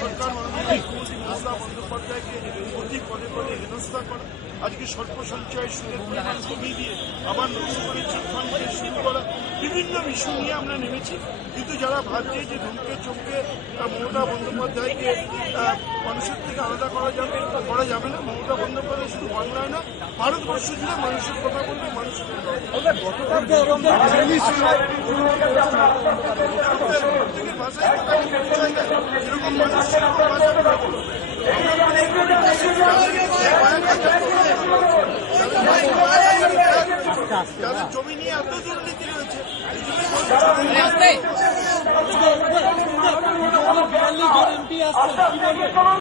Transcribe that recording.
সরকার মাননীয় মুখ্যমন্ত্রী মমতা বন্দ্যোপাধ্যায়কে প্রতি পদে পদে হেনস্থা করা, আজকে স্বল্প সঞ্চয় সুদের পরিমাণ কমিয়ে দিয়ে আবার নতুন করে চিটফান্ডকে শুরু করা, বিভিন্ন বিষয় নিয়ে আমরা নেমেছি। কিন্তু যারা ভাবছে যে ধমকে চমকে মমতা বন্দ্যোপাধ্যায়কে মানুষের থেকে আলাদা করা যাবে না, মমতা বন্দ্যোপাধ্যায় শুধু বাংলায় না ভারতবর্ষ জুড়ে মানুষের কথা বলবে, মানুষের ভাষায় এরকম মানুষ যাদের জমি নিয়ে এত দুর্নীতি রয়েছে এই জন্য